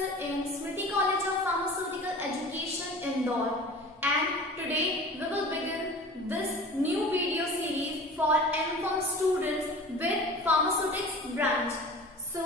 professor in Smriti College of Pharmaceutical Education, Indore, and today we will begin this new video series for M.Pharm students with Pharmaceutics branch. So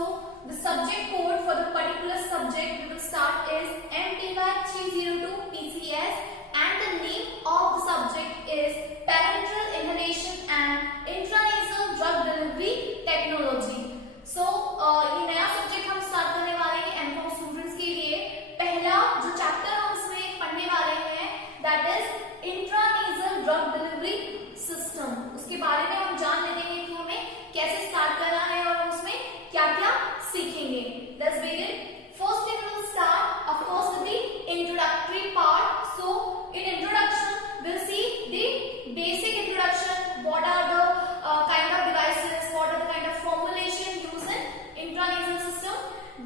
the subject code for the particular subject we will start is MPY 302 PCS, and the name of the subject is Parenteral Inhalation and Intranasal Drug Delivery Technology. So ये नया subject हम start करने वाले हैं MCom students के लिए। पहला जो चैप्टर हम इसमें पढ़ने वाले हैं that is intranasal drug delivery system. उसके बारे में हम जान लेते हैं कि हमें कैसे स्टार्ट करना है और हम उसमें क्या-क्या सीखेंगे। Let's begin. First we will start of course with the introductory part. So in introduction we'll see the basic introduction, what are the kind of devices, what are the kind of formulation used in intranasal system,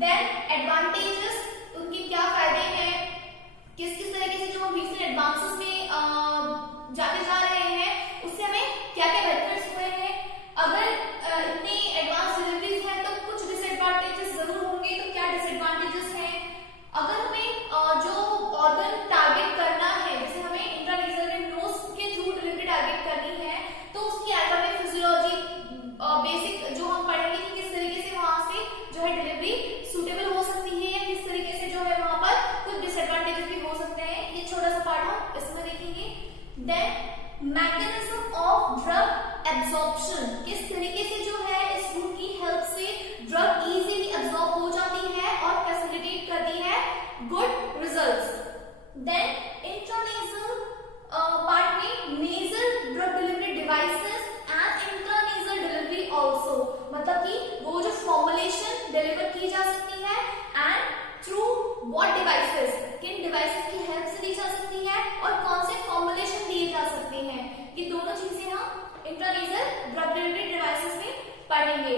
then advantages, उनके क्या फायदे हैं, किस तरीके से जो हम recent advances में जाते जा रहे हैं उससे हमें क्या-क्या benefits हुए हैं। अगर इतनी एडवांस डिलीवरीज हैं तो कुछ डिसएडवांटेजेस जरूर होंगे, तो क्या डिसएडवांटेजेस हैं। अगर हमें जो ऑर्गन टारगेट करना है, जैसे हमें इंट्रानेजल नोज के थ्रू डिलीवरी टारगेट करनी है, तो उसकी एनाटॉमी फिजियोलॉजी बेसिक जो हम पढ़ेंगे कि किस तरीके से वहां से जो है डिलीवरी सुटेबल हो सकती है या किस तरीके से जो है वहां पर कुछ डिसएडवांटेजेस भी हो सकते हैं। ये छोटा सा पार्ट हम इसमें देखेंगे। Then mechanism of drug absorption, किस तरीके से जो है इस रूट की हेल्प से ड्रग इजीली एब्जॉर्ब हो जाती है और फैसिलिटेट करती है good results. Then intranasal part में nasal drug delivery devices and intranasal delivery also, मतलब कि वो जो फॉर्मुलेशन डिलीवर की जा सकती है एंड थ्रू व्हाट डिवाइसेस, किन डिवाइसेस की हेल्प से दी जा सकती है और कौन से फॉर्मुलेशन दिए जा सकते हैं। ये दोनों चीजें हम इंट्रानेजल ड्रग डिलीवरी डिवाइसेस में पढ़ेंगे।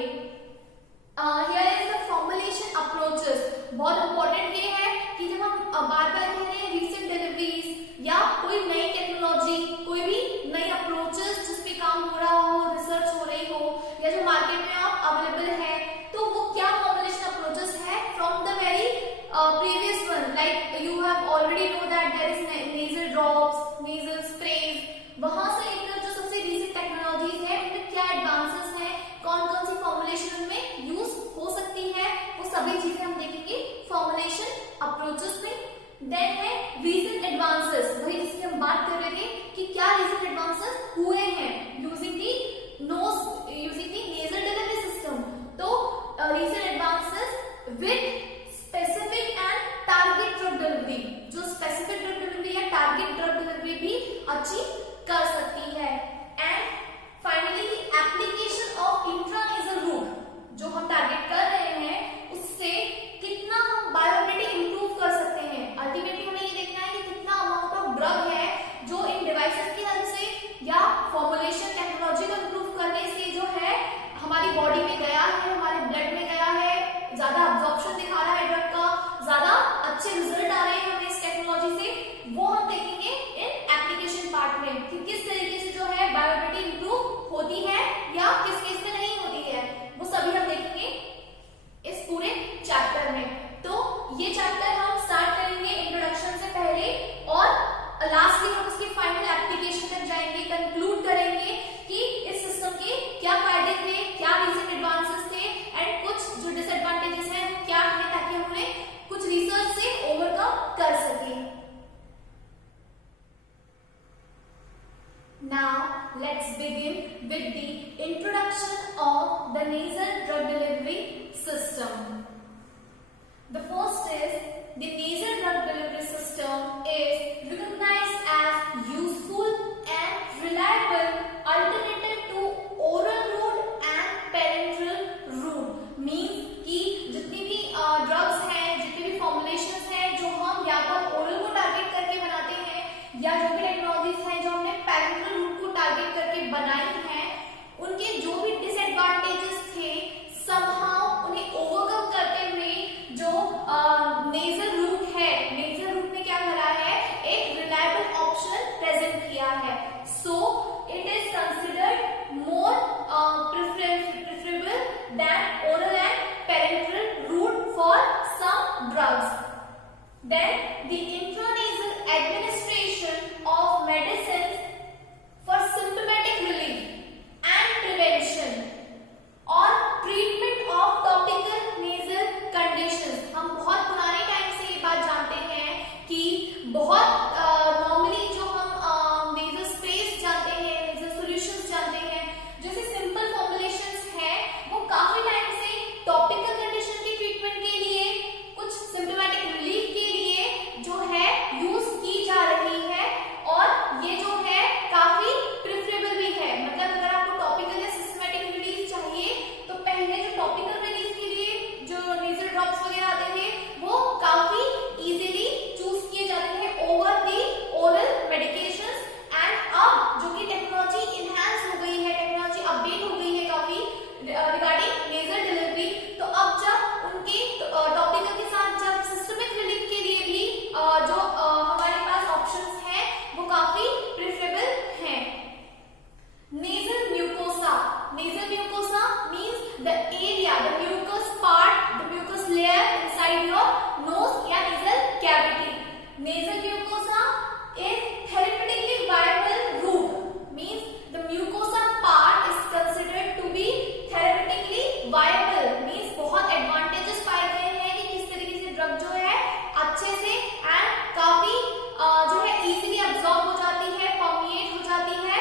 Here is the formulation approaches. बहुत इंपॉर्टेंट ये है कि जब हम बार-बार कह रहे हैं रीसेंट डिलीवरीज या कोई नई टेक्नोलॉजी, कोई भी नई अप्रोचेस जिस पे काम हो रहा हो, रिसर्च हो रही हो या जो मार्केट में आप अवेलेबल है, तो वो क्या फॉर्मुलेशन अप्रोचेस है from the very previous one, like you have already know that there is nasal drops, nasal sprays, वहां से लेकर जो सबसे recent technologies है उनमें क्या advances हैं, कौन-कौन सी formulation में यूज हो सकती है, वो सभी चीजें हम देखेंगे formulation approaches में। Then है recent advances, वही जिसकी हम बात कर रहे थे कि क्या recent advances हुए हैं using the nose, using the nasal delivery system। तो recent advances with specific and target drug delivery, जो स्पेसिफिक ड्रग डिलीवरी या टारगेट ड्रग डिलीवरी भी अचीव कर सकती है। And finally application of intranasal root, जो हम टारगेट कर रहे हैं उससे कितना हम बायोएबिलिटी इंप्रूव कर सकते हैं। अल्टीमेटली हमें ये देखना है कि कितना अमाउंट ऑफ ड्रग है जो इन डिवाइसेस की हेल्प से या फॉर्मुलेशन टेक्नोलॉजी को इंप्रूव करने से जो है हमारी बॉडी में गया है, हमारे ब्लड में गया है, ज्यादा अब्जॉर्प्शन दिखा रहा है ड्रग का, ज्यादा अच्छे रिजल्ट आ रहे हैं हमें इस टेक्नोलॉजी से, वो हम देखेंगे इन एप्लीकेशन पार्ट में कि किस तरीके से जो है बायोएबिलिटी इंप्रूव होती है या किस केस में नहीं होती है, वो सभी हम देखेंगे इस पूरे चैप्टर में। तो ये चैप्टर हम स्टार्ट करेंगे इंट्रोडक्शन से पहले और लास्टली हम उसके फाइनल एप्लीकेशन तक जाएंगे, कंक्लूड करेंगे कि इस सिस्टम के क्या फायदे थे, क्या रीसेंट एडवांसेस थे एंड कुछ जो डिसएडवांटेजेस हैं क्या है, ताकि हम उन्हें कुछ रिसर्च से ओवरकम कर सकें। Now let's begin with the introduction of the nasal drug delivery system. The first is the nasal drug delivery system is recognized as useful and reliable alternative to oral route and parenteral route. Means कि जितनी भी drugs हैं, जितनी भी formulations हैं जो हम या तो ओरल को टारगेट करके बनाते हैं या जो भी टेक्नोलॉजीज हैं जो हमने पैरेंटल रूट को टारगेट करके बनाई हैं, उनके जो भी डिसएडवांटेजेस थे समहाउ उन्हें ओवरकम करते हुए जो nasal route Then the intranasal administration of medicines for symptomatic relief and prevention और treatment of topical nasal conditions। हम बहुत पुराने टाइम से ये बात जानते हैं कि बहुत नॉर्मली जो हम नेजल स्प्रेस जानते हैं, नेजल सॉल्यूशंस जानते हैं, जैसे सिंपल फॉर्मुलेशंस हैं, वो काफी टाइम से टॉपिकल कंडीशन के ट्रीटमेंट के लिए, कुछ सिम्टोमेटिक रिलीफ के लिए जो है यूज की जा रही है और ये जो है काफी प्रेफरेबल भी है। मतलब अगर आपको टॉपिकल या सिस्टमैटिक रिलीफ चाहिए तो पहले जो टॉपिकल रिलीफ के लिए जो नेजल ड्रॉप्स वगैरह आते थे वो काफी इजीली चूज किए जाते थे over the oral medications. And अब जो कि टेक्नोलॉजी इनहैंस हो गई है, टेक्नोलॉजी अपडेट हो गई है काफी रिगार्डिंग नेजल डिलीवरी, तो अब जब उनके टॉपिकल के साथ जब सिस्टमिक रिलीफ के लिए भी जो हमारे पास ऑप्शंस हैं वो काफी प्रेफरेबल हैं। Nasal mucosa, nasal mucosa means the area, the mucus part, the mucus layer inside your nose या nasal cavity. Nasal mucosa is therapeutically viable route, means the mucosa part is considered to be therapeutically viable, means बहुत advantages पाए गए हैं कि किस तरीके से drug जो है अच्छे से एंड काफी जो है easily absorb हो जाती है, permeate हो जाती है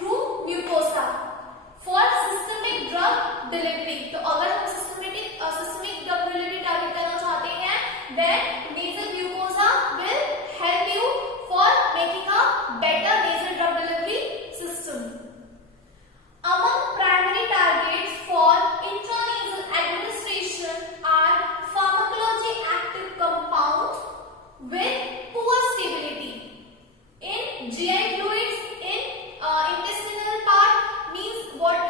through mucosa for systemic drug delivery। तो अगर हम systemic drug delivery टारगेट करना चाहते हैं then nasal mucosa will help you for making a better nasal drug delivery system. Among primary targets for intranasal administration are pharmacology active compounds with poor stability in GI fluids, in intestinal part, means what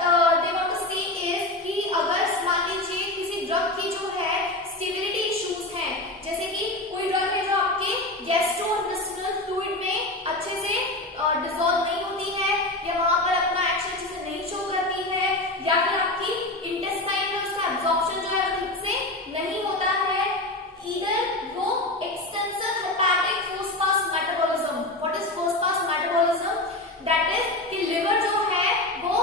they want to say is कि अगर मान लीजिए किसी drug की जो है stability issues हैं, जैसे कि कोई ड्रग है जो आपके गैस्ट्रोइंटेस्टिनल फ्लूइड में अच्छे से डिसॉल्व नहीं होती है या वहां पर अपना एक्शन अच्छे से नहीं शो करती है, या फिर आपकी इंटेस्टाइन में उसका एब्जॉर्प्शन जो है वो ठीक से नहीं होता है, ईदर वो extensive hepatic first pass metabolism. What is first pass metabolism? That is कि लिवर जो है वो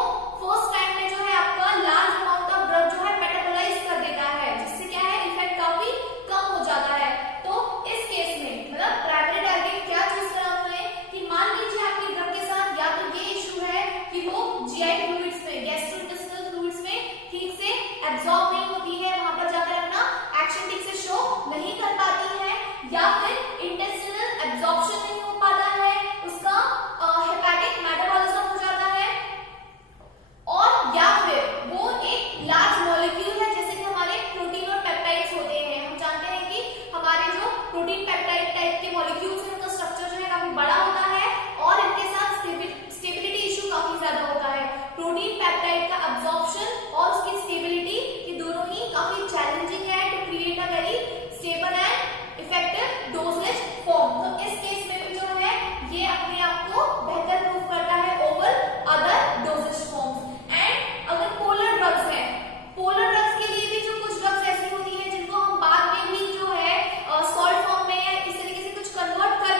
फर्स्ट टाइम में जो है आपका लार्ज अमाउंट ऑफ ड्रग जो है मेटाबोलाइज कर देता है, जिससे क्या है इफेक्ट काफी कम हो जाता है। तो इस केस में मतलब प्राइमरी टारगेट क्या चूज करा उन्होंने कि मान लीजिए आपके ड्रग के साथ या तो ये इशू है कि वो जीआई फ्लूइड्स में, गैस्ट्रोइंटेस्टिनल फ्लूइड्स में ठीक से एब्जॉर्ब नहीं होती है, वहां पर जाकर अपना एक्शन ठीक से शो नहीं कर पाती है, या फिर इंटेस्टिनल एब्जॉर्प्शन नहीं हो पाता है, उसका हेपेटिक मेटाबॉलिज्म हो जाता है, और या फिर वो एक लार्ज मॉलिक्यूल है, जैसे कि हमारे प्रोटीन और पेप्टाइड्स होते हैं। हम जानते हैं कि हमारे जो प्रोटीन पेप्टाइड टाइप के मॉलिक्यूल्स हैं उनका स्ट्रक्चर जो है काफी बड़ा होता है और इनके साथ स्टेबिलिटी इशू काफी ज्यादा होता है। प्रोटीन पेप्टाइड का एब्जॉर्प्शन और उसकी स्टेबिलिटी ये दोनों ही काफी चैलेंजिंग है to create a very stable and effective dosage form. तो इस केस में भी जो है ये अपने आप को बेहतर प्रूव करता है over other dosage forms. And अगर पोलर ड्रग्स हैं, पोलर ड्रग्स के लिए भी जो कुछ ड्रग्स ऐसी होती है जिनको हम बाद में भी जो है सॉल्ट फॉर्म में या इस तरीके से कुछ कन्वर्ट कर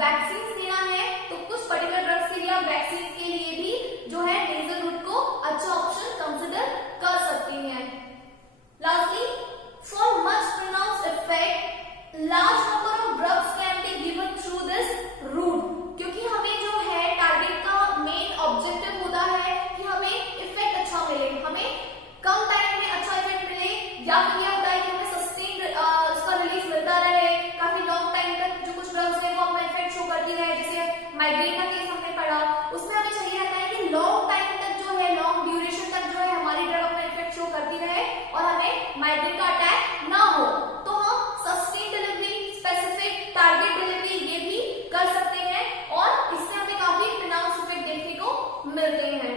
वैक्सीन देना है तो कुछ पर्टिकुलर ड्रग्स के लिए आप वैक्सीन के लिए भी जो है नेजल रूट को अच्छा ऑप्शन कंसिडर कर सकते हैं। Lastly, for much pronounced effect, large number of drugs can be given through this route. क्योंकि हमें जो है टारगेट का मेन ऑब्जेक्टिव होता है कि हमें इफेक्ट अच्छा मिले, हमें कम टाइम में अच्छा इफेक्ट मिले, या फिर यह होता है कि हमें सस्टेन्ड उसका रिलीज मिलता रहे, काफी लॉन्ग टाइम तक जो कुछ ड्रग्स है वो अपना इफेक्ट शो करती रहे। जैसे माइग्रेन का केस हमने पढ़ा, उसमें हमें चाहिए रहता है कि लॉन्ग टाइम तक जो है, लॉन्ग ड्यूरेशन तक जो है हमारी ड्रग अपना इफेक्ट शो करती रहे और हमें माइग्रेन का अटैक ना हो। तो हम sustain delivery, specific target delivery ये भी कर सकते हैं और इससे हमें काफी प्रोनाउंस इफेक्ट देखने को मिलते हैं।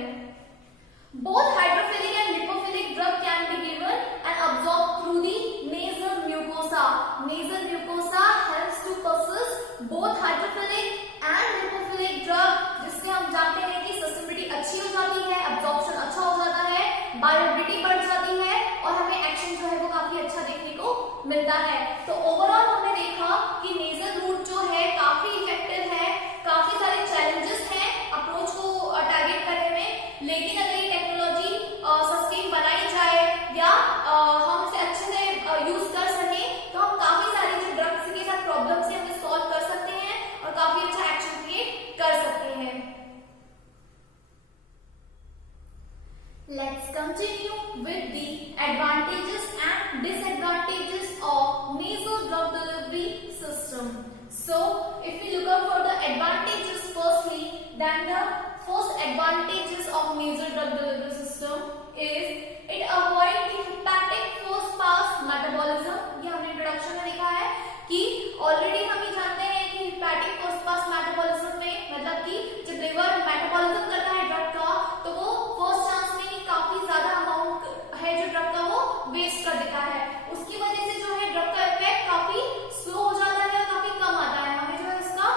Both hydrophilic and lipophilic drug can be given and absorbed through the nasal mucosa. Nasal mucosa helps to possess both hydrophilic and lipophilic drug, जिससे हम जानते हैं कि सस्टेनेबिलिटी अच्छी हो जाती है, absorption अच्छा हो जाता है, बायोअवेलेबिलिटी बढ़ जाती है और हमें एक्शन जो है वो काफी अच्छा देखने को मिलता है। तो ओवरऑल हमने देखा कि नेजल रूट जो है काफी इफेक्टिव है, काफी सारे चैलेंजेस हैं अप्रोच को टारगेट करने में, लेकिन अगर ये टेक्नोलॉजी सस्टेन बनाई जाए या हम इसे अच्छे से यूज कर सके तो हम काफी सारी जो ड्रग्स के साथ प्रॉब्लम्स हैं उन्हें सॉल्व कर सकते हैं और काफी अच्छा एक्शन क्रिएट कर सकते हैं। Let's continue with the advantages and disadvantages of nasal drug delivery system. So, if we look up for the advantages firstly, then the first advantages of nasal drug delivery system is it avoid the hepatic first pass metabolism. ये हमने introduction में देखा है कि already हम ये जानते हैं कि hepatic first pass metabolism में मतलब कि जब लिवर मेटाबॉलिज्म करता है ड्रग का तो वो फर्स्ट चांस में ही काफी ज्यादा अमाउंट है जो ड्रग का वो वेस्ट कर देता है। उसकी वजह से जो है ड्रग का इफेक्ट काफी स्लो हो जाता है और काफी कम आता है। हमें जो है उसका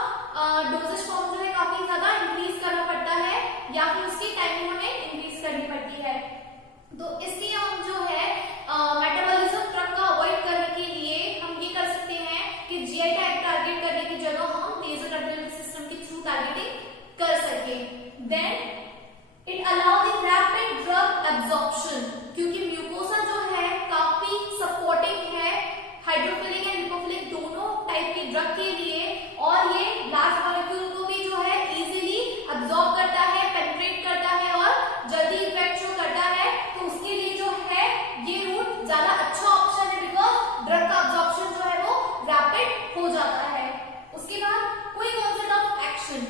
डोजेज फॉर्म जो है काफी ज्यादा इंक्रीज करना पड़ता है या फिर उसकी टाइमिंग हमें इंक्रीज करनी पड़ती है। तो इसलिए हम जो है मेटाबॉलिज्म ड्रग का अवॉइड करने के लिए हम ये कर सकते हैं कि जीआई टैग टारगेट करने की जगह हम नेजल ड्रग डिलीवरी सिस्टम के थ्रू टारगेटिंग कर सके। Then it allow the rapid drug absorption, क्योंकि म्यूकोसा जो है काफी सपोर्टिंग है हाइड्रोफिलिक एंड लिपोफिलिक दोनों टाइप के ड्रग के लिए और ये लार्ज मॉलिक्यूल को भी जो है इजीली एब्जॉर्ब करता है, पेनिट्रेट करता है और जल्दी इफेक्ट शो करता है। तो उसके लिए जो है ये रूट ज्यादा अच्छा ऑप्शन है बिकॉज ड्रग का एब्जॉर्प्शन जो है वो रैपिड हो जाता है। उसके बाद quick onset of action,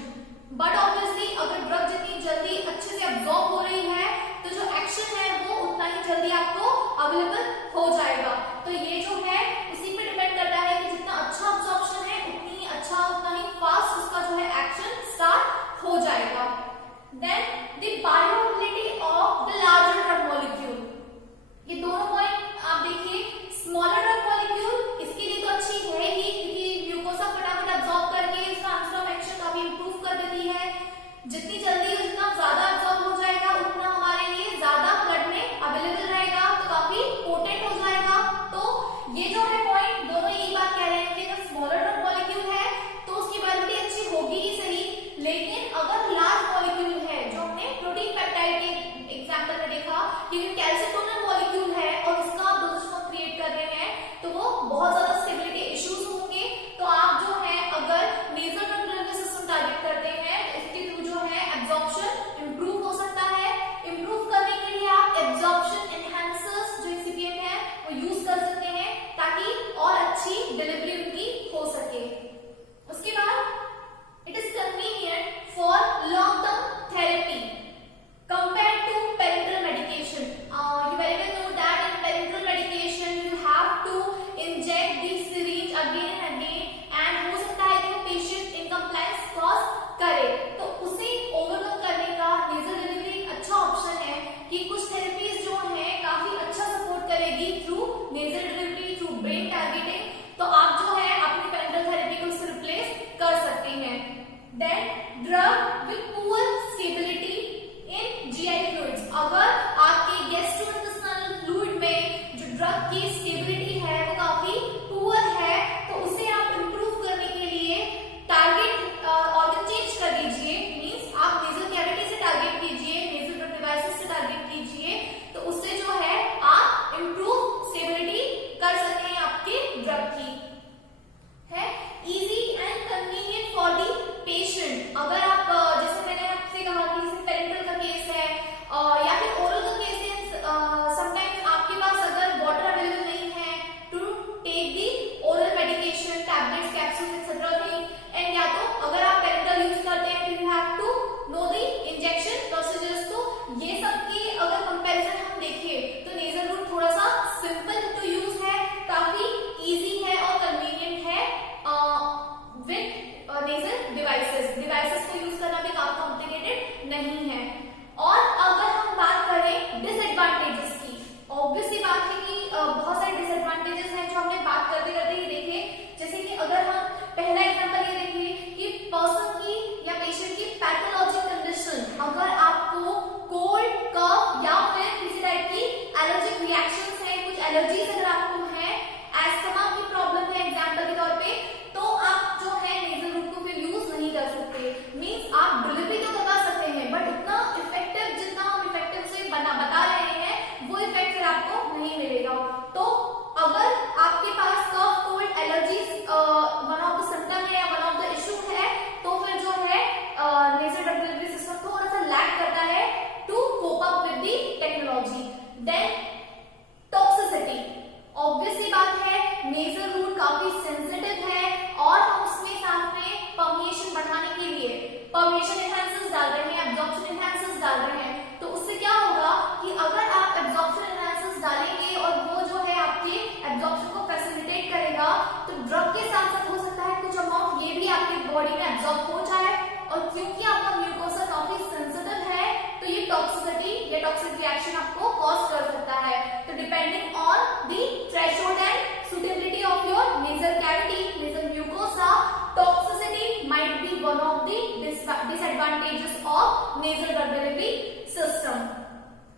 but obviously अगर ड्रग जितनी जल्दी अच्छे से एब्जॉर्ब हो रही है तो जो एक्शन है वो उतना ही जल्दी आपको अवेलेबल हो जाएगा। तो ये जो है उसी पे डिपेंड करता है कि जितना अच्छा एब्जॉर्प्शन है उतनी अच्छा उतना ही फास्ट उसका जो है एक्शन स्टार्ट हो जाएगा। Then the bioavailability of the larger drug molecule, ये दोनों पॉइंट आप देखिए। स्मॉलर ड्रग मॉलिक्यूल इसके लिए तो अच्छी है ही क्योंकि म्यूकोसा फटाफट एब्जॉर्ब करके इसका आंसर ऑफ एक्शन काफी इंप्रूव कर देती है। जितनी जल्दी जितना ज्यादा एब्जॉर्ब हो जाएगा उतना हमारे लिए ज्यादा ब्लड में अवेलेबल रहेगा तो काफी पोटेंट हो जाएगा। तो ये जो है पॉइंट दोनों यही बात कह रहे हैं कि अगर स्मॉलर ड्रग मॉलिक्यूल है तो उसकी वैलिडिटी अच्छी होगी ही सही, लेकिन अगर लार्ज मॉलिक्यूल है जो हमने प्रोटीन पेप्टाइड के एग्जांपल में देखा कि कैल्सिटोनिल मॉलिक्यूल है और इसका आप डोजेज फॉर्म क्रिएट कर रहे हैं तो वो बहुत ज्यादा स्टेबिलिटी इश्यूज होंगे। तो आप जो है अगर nasal drug delivery system target करते हैं इसके थ्रू जो है one of the disadvantages of nasal drug delivery system.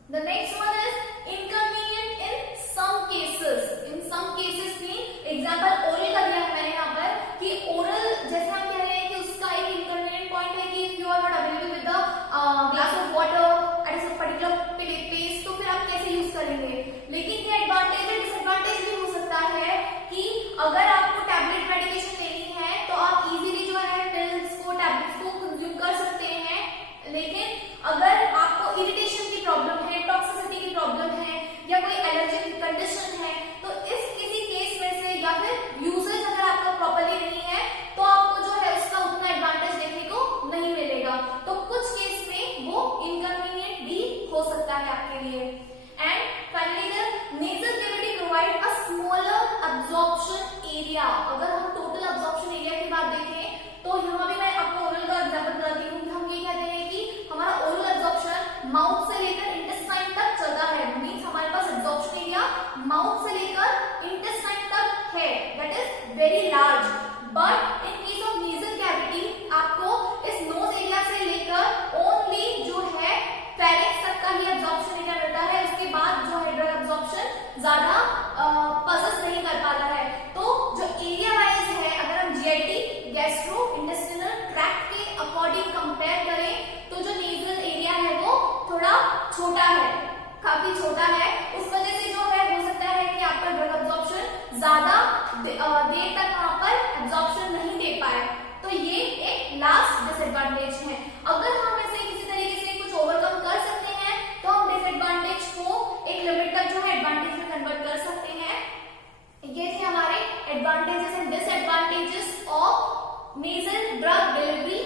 The next one is inconvenient in some cases. In some cases में एग्जाम्पल ओरल का दिया है मैंने यहाँ पर कि ओरल जैसे हम कह रहे हैं कि उसका एक इनकन्वीनियंट पॉइंट है कि if you are not available with the glass of water at a particular place तो फिर आप कैसे यूज करेंगे. लेकिन ये एडवांटेज है, डिसएडवांटेज भी हो सकता है कि अगर आपको टैबलेट मेडिकेशन लेनी है तो आप इजीली जो है पिल्स को टैबलेट्स को कंज्यूम कर सकते हैं. लेकिन अगर आपको इरिटेशन की प्रॉब्लम है, टॉक्सिसिटी की प्रॉब्लम है या कोई एलर्जिक कंडीशन है तो इस किसी केस में से या फिर यूजेज अगर आपका प्रॉपर्ली नहीं है तो आपको जो है उसका उतना एडवांटेज देखने को नहीं मिलेगा. तो कुछ केस में वो इनकन्वीनियंट भी हो सकता है आपके लिए. And finally the nasal cavity provide a smaller absorption area. अगर हम टोटल अब्जॉर्प्शन एरिया की बात देखें तो यहाँ भी मैं आपको ओरल का एग्जांपल बताती हूँ. हम ये कहते हैं कि हमारा ओरल एब्जॉर्प्शन माउथ से लेकर इंटेस्टाइन तक चलता है. मींस हमारे पास एब्जॉर्प्शन एरिया माउथ से लेकर इंटेस्टाइन तक है. That is very large. But in case of nasal cavity आपको इस नोज एरिया से लेकर ओनली जो है फेरिंक्स तक का ही एब्जॉर्प्शन एरिया मिलता है. उसके बाद जो है ड्रग एब्जॉर्प्शन ज्यादा पसंद नहीं कर पाता है. तो जो एरिया वाइज है अगर हम जीआईटी गैस्ट्रो इंटेस्टिनल ट्रैक्ट के अकॉर्डिंग कंपेयर करें तो जो नेजल एरिया है वो थोड़ा छोटा है, काफी छोटा है. उस वजह से जो है हो सकता है कि आपका ड्रग एब्जॉर्प्शन ज्यादा देर तक वहां पर एब्जॉर्प्शन नहीं दे पाए. तो ये एक लास्ट डिसएडवांटेज है. अगर हम इसे किसी तरीके से कुछ ओवरकम कर सकते हैं तो हम डिसएडवांटेज को एक लिमिट तक जो है एडवांटेज में कन्वर्ट कर सकते हैं. ये थे हमारे advantages and disadvantages of nasal drug delivery